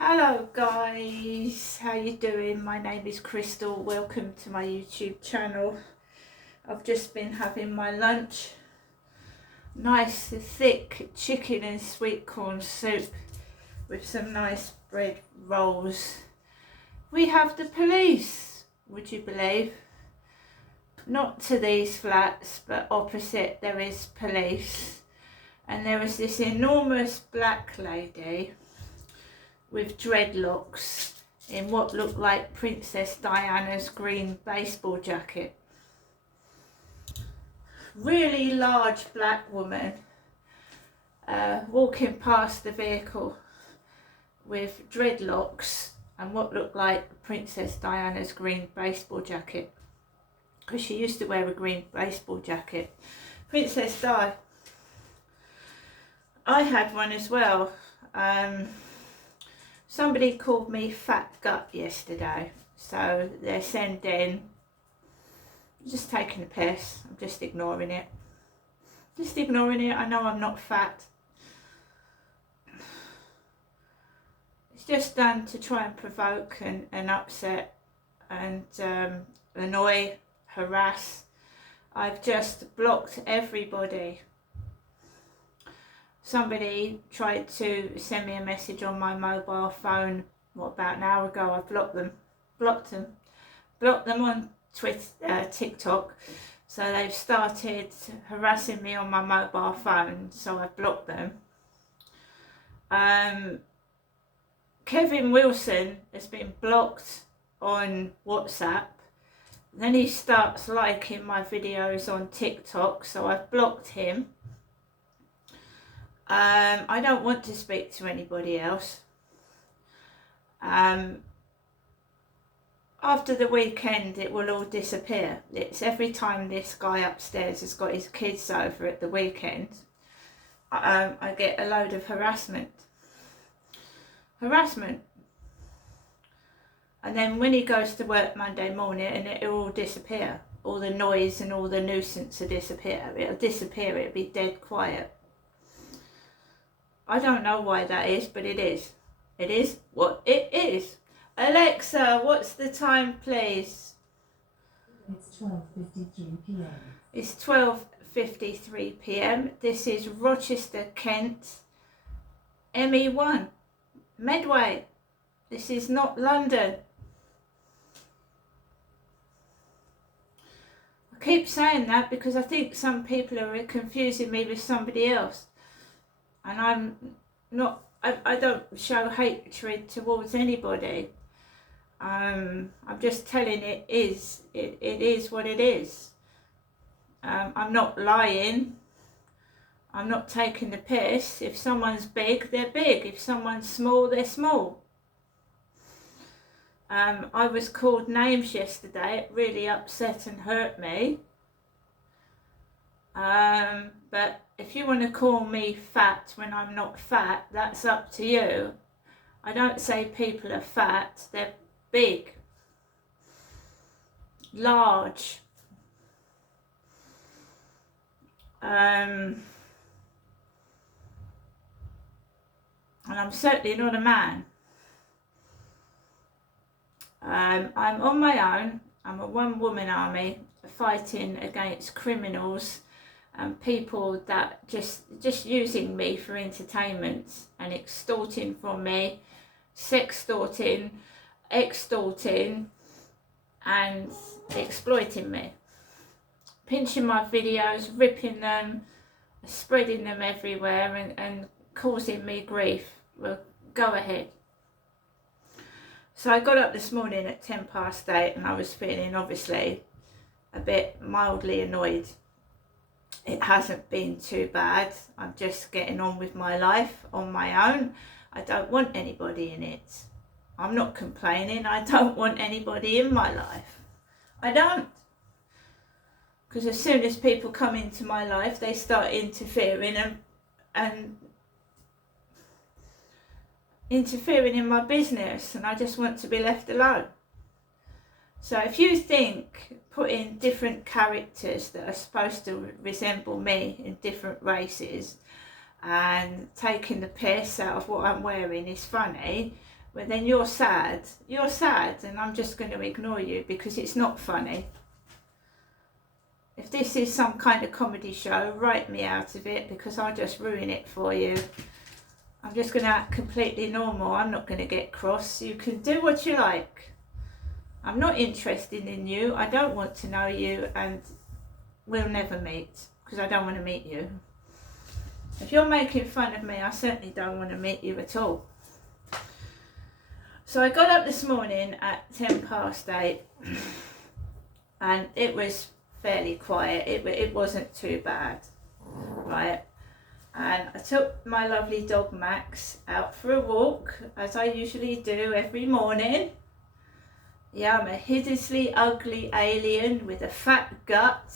Hello guys, how you doing? My name is Crystal. Welcome to my YouTube channel. I've just been having my lunch. Nice thick chicken and sweet corn soup with some nice bread rolls. We have the police, would you believe? Not to these flats, but opposite there is police. And there was this enormous black lady with dreadlocks in what looked like Princess Diana's green baseball jacket. Really large black woman walking past the vehicle with dreadlocks and what looked like Princess Diana's green baseball jacket, because she used to wear a green baseball jacket. Princess Di. I had one as well. Somebody called me fat gut yesterday, so they're sending, just taking the piss. I'm just ignoring it. I know I'm not fat. It's just done to try and provoke and upset and annoy, harass. I've just blocked everybody. Somebody tried to send me a message on my mobile phone, about an hour ago. I blocked them on Twitter, TikTok. So they've started harassing me on my mobile phone, so I blocked them. Kevin Wilson has been blocked on WhatsApp. Then he starts liking my videos on TikTok, so I've blocked him. I don't want to speak to anybody else. After the weekend it will all disappear. It's every time this guy upstairs has got his kids over at the weekend, I get a load of harassment. And then when he goes to work Monday morning, and it'll all disappear. All the noise and all the nuisance will disappear. It'll be dead quiet. I don't know why that is, but it is. It is what it is. Alexa, what's the time, please? It's 12:53 p.m. It's 12:53 p.m. This is Rochester, Kent, ME1, Medway. This is not London. I keep saying that because I think some people are confusing me with somebody else. And I'm not, I don't show hatred towards anybody. I'm just telling it is what it is. I'm not lying. I'm not taking the piss. If someone's big, they're big. If someone's small, they're small. I was called names yesterday. It really upset and hurt me. But if you want to call me fat when I'm not fat, that's up to you. I don't say people are fat, they're big, large. And I'm certainly not a man. I'm on my own. I'm a one-woman army fighting against criminals and people that just using me for entertainment and extorting from me, sextorting, extorting and exploiting me. Pinching my videos, ripping them, spreading them everywhere and causing me grief. Well, go ahead. So I got up this morning at 8:10 and I was feeling obviously a bit mildly annoyed. It hasn't been too bad. I'm just getting on with my life on my own. I don't want anybody in it. I'm not complaining. I don't want anybody in my life. I don't. Because as soon as people come into my life, they start interfering and interfering in my business, and I just want to be left alone. So if you think putting different characters that are supposed to resemble me in different races and taking the piss out of what I'm wearing is funny, well then you're sad. You're sad, and I'm just going to ignore you because it's not funny. If this is some kind of comedy show, write me out of it because I'll just ruin it for you. I'm just going to act completely normal. I'm not going to get cross. You can do what you like. I'm not interested in you. I don't want to know you, and we'll never meet because I don't want to meet you. If you're making fun of me, I certainly don't want to meet you at all. So I got up this morning at 8:10 and it was fairly quiet. It wasn't too bad, right? And I took my lovely dog Max out for a walk, as I usually do every morning. Yeah, I'm a hideously ugly alien with a fat gut,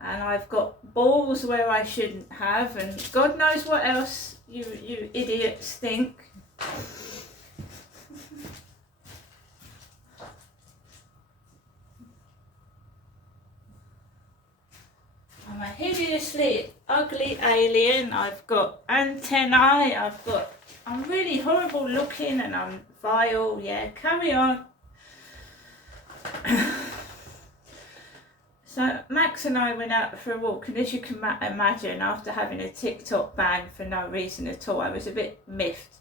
and I've got balls where I shouldn't have, and God knows what else you idiots think. I'm a hideously ugly alien. I've got antennae, I'm really horrible looking, and I'm vile. Yeah, carry on. So Max and I went out for a walk, and as you can imagine, after having a TikTok ban for no reason at all, I was a bit miffed.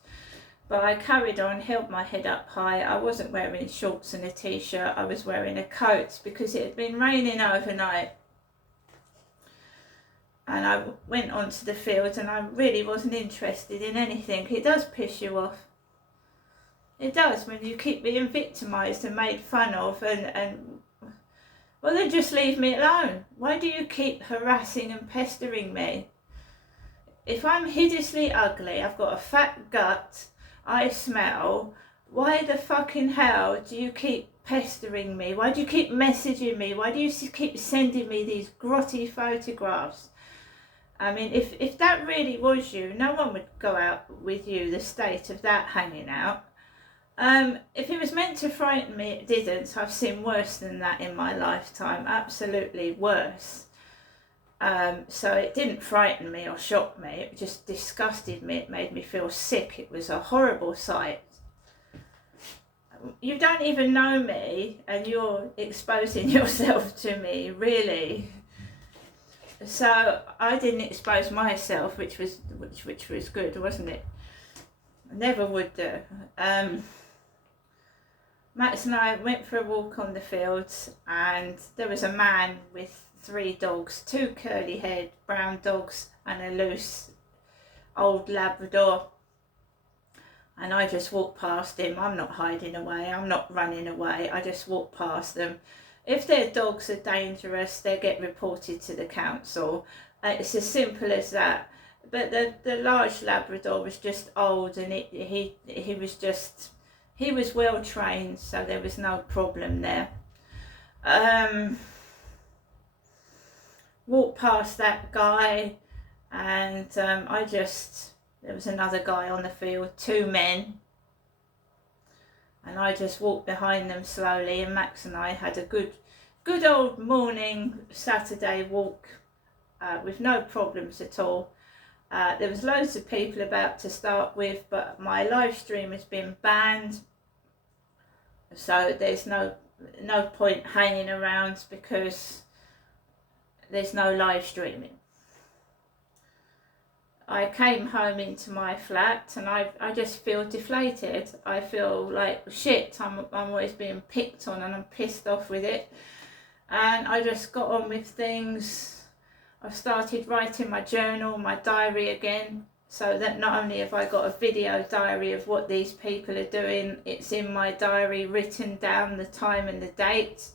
But I carried on, held my head up high. I wasn't wearing shorts and a t-shirt. I was wearing a coat because it had been raining overnight. And I went onto the field, and I really wasn't interested in anything. It does piss you off. It does, when you keep being victimised and made fun of, and well, then just leave me alone. Why do you keep harassing and pestering me? If I'm hideously ugly, I've got a fat gut, I smell, why the fucking hell do you keep pestering me? Why do you keep messaging me? Why do you keep sending me these grotty photographs? I mean, if that really was you, no one would go out with you, the state of that hanging out. If it was meant to frighten me, it didn't. I've seen worse than that in my lifetime, absolutely worse. So it didn't frighten me or shock me, it just disgusted me, it made me feel sick, it was a horrible sight. You don't even know me, and you're exposing yourself to me, really. So I didn't expose myself, which was good, wasn't it? I never would do. Max and I went for a walk on the fields, and there was a man with 3 dogs, 2 curly-haired brown dogs and a loose old Labrador. And I just walked past him. I'm not hiding away, I'm not running away, I just walked past them. If their dogs are dangerous, they get reported to the council. It's as simple as that. But the large Labrador was just old, and he was well trained, so there was no problem there. Walked past that guy, and there was another guy on the field, 2 men. And I just walked behind them slowly, and Max and I had a good old morning Saturday walk with no problems at all. There was loads of people about to start with, but my live stream has been banned, so there's no point hanging around because there's no live streaming. I came home into my flat, and I just feel deflated. I feel like shit. I'm always being picked on, and I'm pissed off with it. And I just got on with things. I've started writing my journal, my diary again, so that not only have I got a video diary of what these people are doing, it's in my diary written down, the time and the date.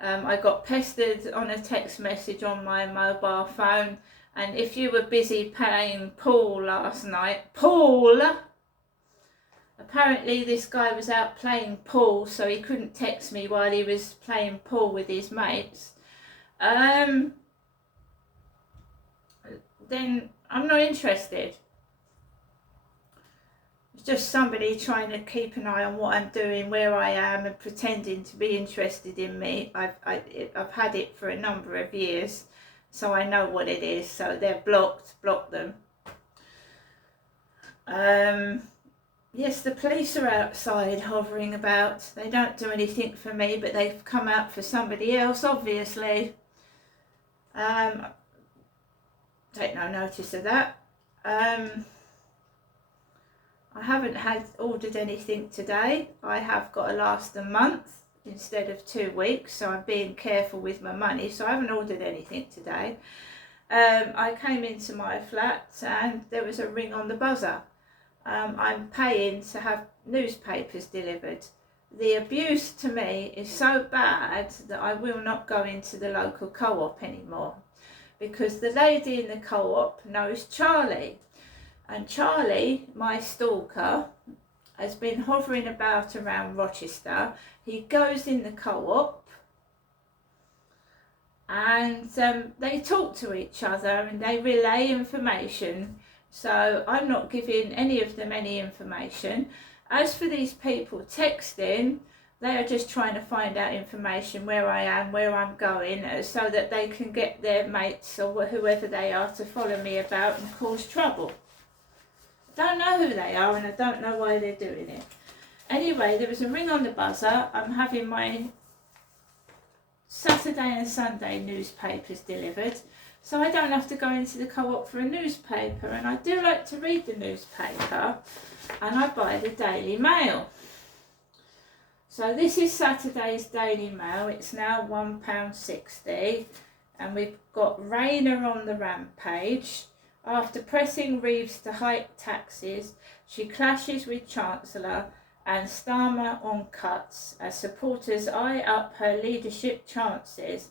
I got pestered on a text message on my mobile phone. And if you were busy playing pool last night, apparently this guy was out playing pool, so he couldn't text me while he was playing pool with his mates. Then I'm not interested. It's just somebody trying to keep an eye on what I'm doing, where I am, and pretending to be interested in me. I've had it for a number of years. So I know what it is, so they're block them. Yes, the police are outside hovering about. They don't do anything for me, but they've come out for somebody else, obviously. Take no notice of that. I haven't ordered anything today. I have got to last a month instead of 2 weeks, so I'm being careful with my money, so I haven't ordered anything today. I came into my flat and there was a ring on the buzzer. I'm paying to have newspapers delivered. The abuse to me is so bad that I will not go into the local co-op anymore, because the lady in the co-op knows Charlie, and Charlie, my stalker, has been hovering about around Rochester. He goes in the co-op and they talk to each other and they relay information. So I'm not giving any of them any information. As for these people texting, they are just trying to find out information, where I am, where I'm going, so that they can get their mates or whoever they are to follow me about and cause trouble. I don't know who they are and I don't know why they're doing it. Anyway, there was a ring on the buzzer. I'm having my Saturday and Sunday newspapers delivered, so I don't have to go into the co-op for a newspaper, and I do like to read the newspaper, and I buy the Daily Mail. So this is Saturday's Daily Mail. It's now £1.60, and we've got Rayner on the rampage. After pressing Reeves to hike taxes, she clashes with Chancellor and Starmer on cuts as supporters eye up her leadership chances.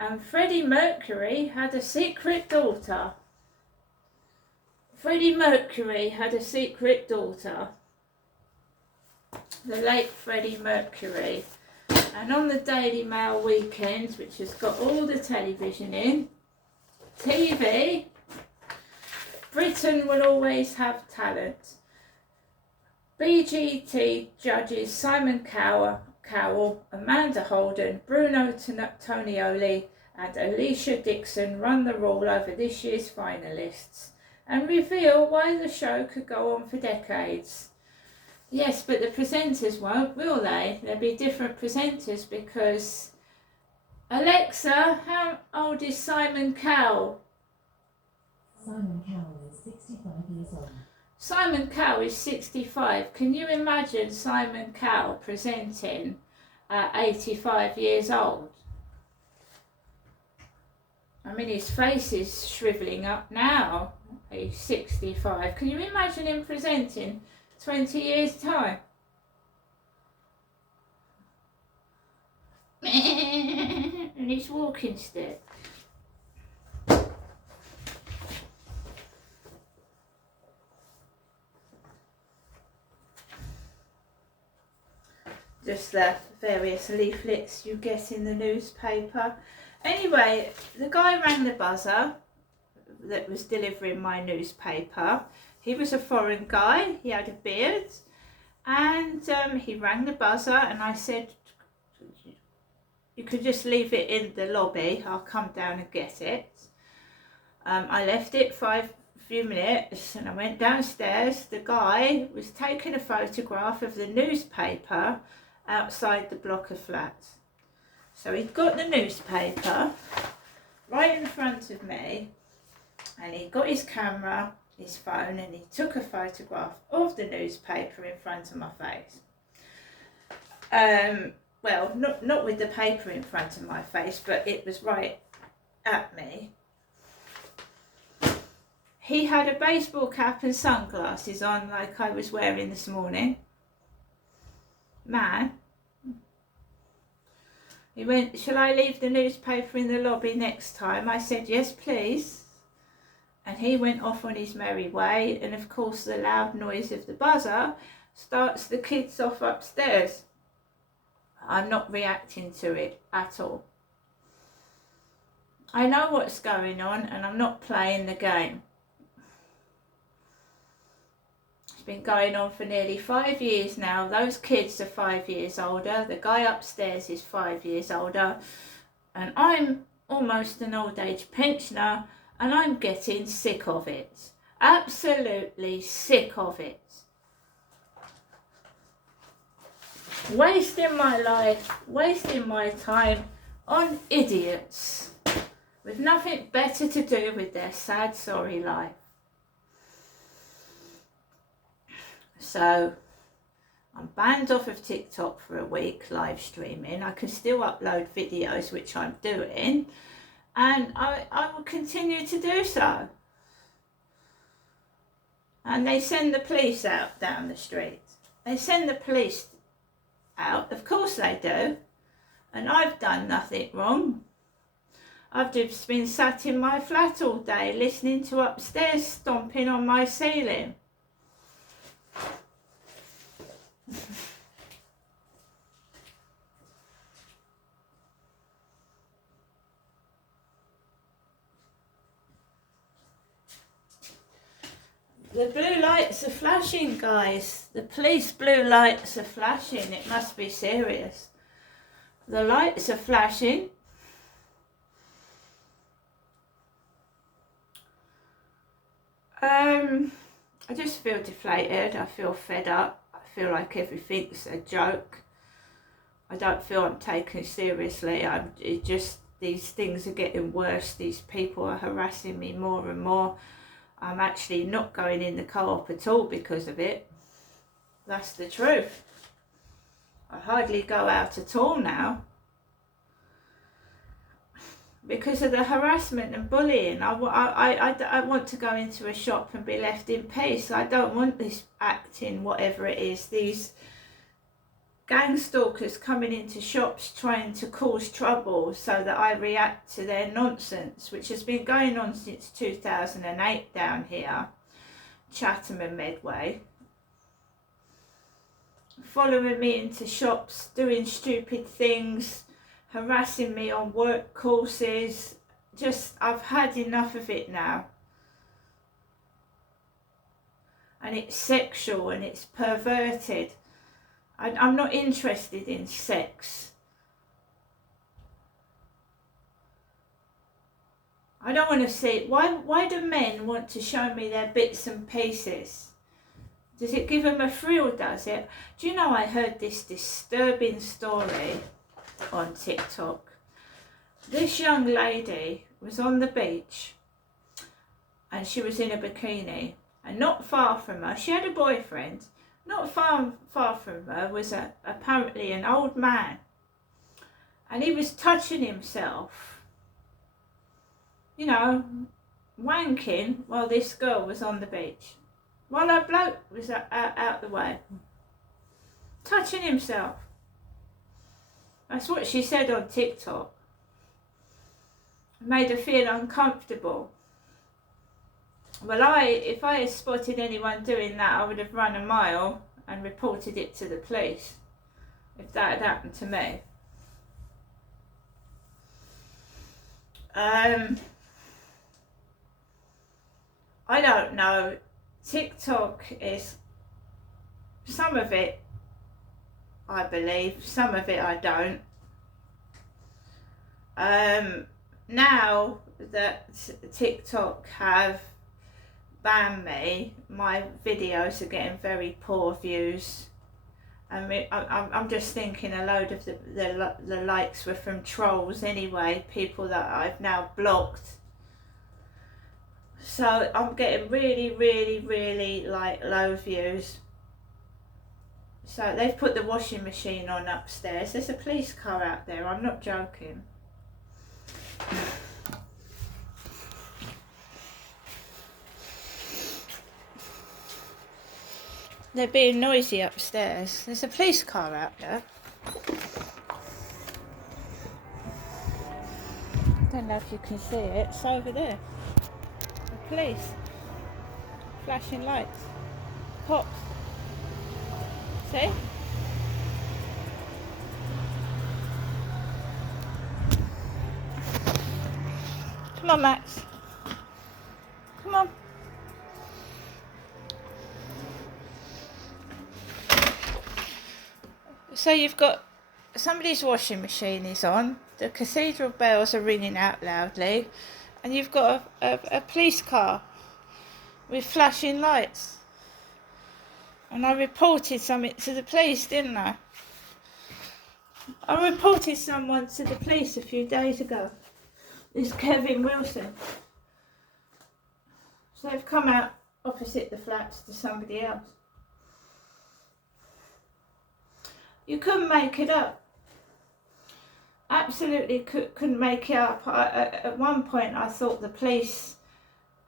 And Freddie Mercury had a secret daughter. Freddie Mercury had a secret daughter. The late Freddie Mercury. And on the Daily Mail weekends, which has got all the television in, TV, Britain will always have talent. BGT judges Simon Cowell, Amanda Holden, Bruno Tonioli and Alicia Dixon run the rule over this year's finalists and reveal why the show could go on for decades. Yes, but the presenters won't, will they? There'll be different presenters because... Alexa, how old is Simon Cowell? Simon Cowell is 65 years old. Simon Cowell is 65. Can you imagine Simon Cowell presenting at 85 years old? I mean, his face is shrivelling up now. He's 65. Can you imagine him presenting 20 years' time? And his walking stick. Just the various leaflets you get in the newspaper. Anyway, the guy rang the buzzer that was delivering my newspaper. He was a foreign guy, he had a beard, and he rang the buzzer and I said, you could just leave it in the lobby, I'll come down and get it. I left it for a few minutes and I went downstairs. The guy was taking a photograph of the newspaper outside the block of flats. So he'd got the newspaper right in front of me and he got his camera, his phone, and he took a photograph of the newspaper in front of my face. Well, not with the paper in front of my face, but it was right at me. He had a baseball cap and sunglasses on like I was wearing this morning. Man. He went, shall I leave the newspaper in the lobby next time? I said, yes, please. And he went off on his merry way. And of course, the loud noise of the buzzer starts the kids off upstairs. I'm not reacting to it at all. I know what's going on and I'm not playing the game. It's been going on for nearly 5 years now. Those kids are 5 years older. The guy upstairs is 5 years older. And I'm almost an old age pensioner and I'm getting sick of it. Absolutely sick of it. wasting my life, wasting my time on idiots with nothing better to do with their sad, sorry life. So I'm banned off of TikTok for a week live streaming. I can still upload videos, which I'm doing, and I will continue to do so. And they send the police out down the street. They send the police out, of course they do, and I've done nothing wrong. I've just been sat in my flat all day listening to upstairs stomping on my ceiling. The blue lights are flashing, guys. The police blue lights are flashing. It must be serious. The lights are flashing. I just feel deflated. I feel fed up. I feel like everything's a joke. I don't feel I'm taken seriously. These things are getting worse. These people are harassing me more and more. I'm actually not going in the co-op at all because of it. That's the truth. I hardly go out at all now because of the harassment and bullying. I want to go into a shop and be left in peace. I don't want this acting, whatever it is, these gang stalkers coming into shops trying to cause trouble so that I react to their nonsense, which has been going on since 2008 down here, Chatham and Medway. Following me into shops, doing stupid things, harassing me on work courses. I've had enough of it now. And it's sexual and it's perverted. I'm not interested in sex. I don't want to see it. Why do men want to show me their bits and pieces? Does it give them a thrill, does it? Do you know, I heard this disturbing story on TikTok. This young lady was on the beach and she was in a bikini, and not far from her, she had a boyfriend. Not far from her was apparently an old man, and he was touching himself, you know, wanking while this girl was on the beach, while her bloke was out the way, touching himself. That's what she said on TikTok. It made her feel uncomfortable. Well, if I had spotted anyone doing that, I would have run a mile and reported it to the police if that had happened to me. I don't know. TikTok is, some of it I believe, some of it I don't. Now that TikTok have banned me, my videos are getting very poor views. I mean, I'm just thinking a load of the likes were from trolls anyway, people that I've now blocked. So I'm getting really like low views. So they've put the washing machine on upstairs. There's a police car out there, I'm not joking. They're being noisy upstairs. There's a police car out there. Don't know if you can see it. It's over there. The police. Flashing lights. Cops. See? Come on, Max. Come on. So you've got somebody's washing machine is on, the cathedral bells are ringing out loudly, and you've got a police car with flashing lights. And I reported something to the police, didn't I? I reported someone to the police a few days ago. It's Kevin Wilson. So they've come out opposite the flats to somebody else. You couldn't make it up. Absolutely couldn't make it up. At one point I thought the police,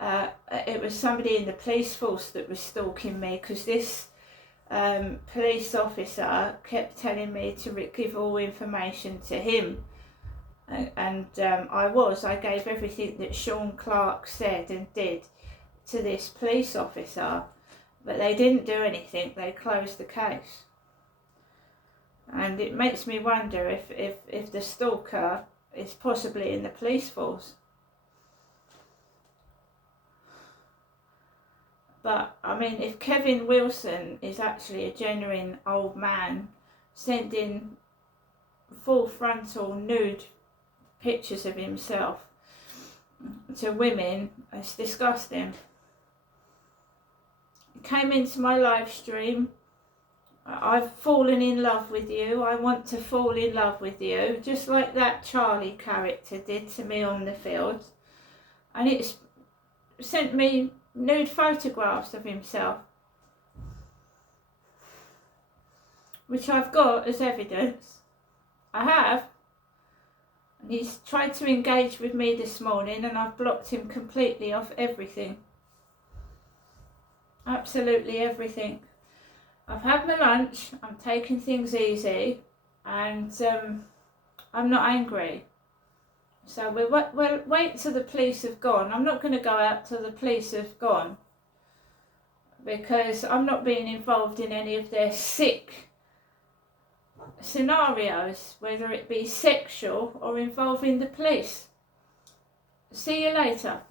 it was somebody in the police force that was stalking me, because this police officer kept telling me to give all information to him. And I gave everything that Sean Clark said and did to this police officer, but they didn't do anything. They closed the case. And it makes me wonder if the stalker is possibly in the police force. But I mean, if Kevin Wilson is actually a genuine old man sending full frontal nude pictures of himself to women, it's disgusting. He came into my live stream. I've fallen in love with you. I want to fall in love with you, just like that Charlie character did to me on the field. And it's sent me nude photographs of himself, which I've got as evidence. I have. And he's tried to engage with me this morning, and I've blocked him completely off everything. Absolutely everything. I've had my lunch, I'm taking things easy, and I'm not angry. So we'll wait till the police have gone. I'm not going to go out till the police have gone, because I'm not being involved in any of their sick scenarios, whether it be sexual or involving the police. See you later.